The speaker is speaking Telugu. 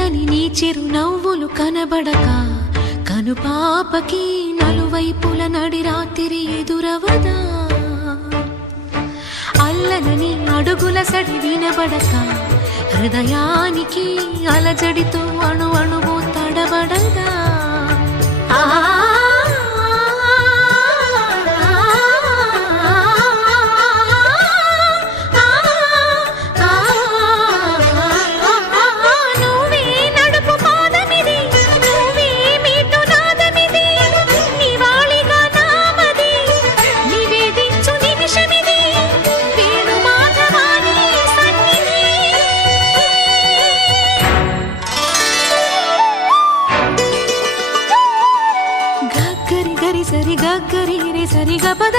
చల్లని నీ చిరు నవ్వులు కనబడక కనుపాపకి నలువైపుల నడి రాత్రి ఎదురవదా అల్లనని అడుగుల సడి వినబడక హృదయానికి అలజడితో అణు అణువు తడబడదా సరి గరి రే సరి గ పద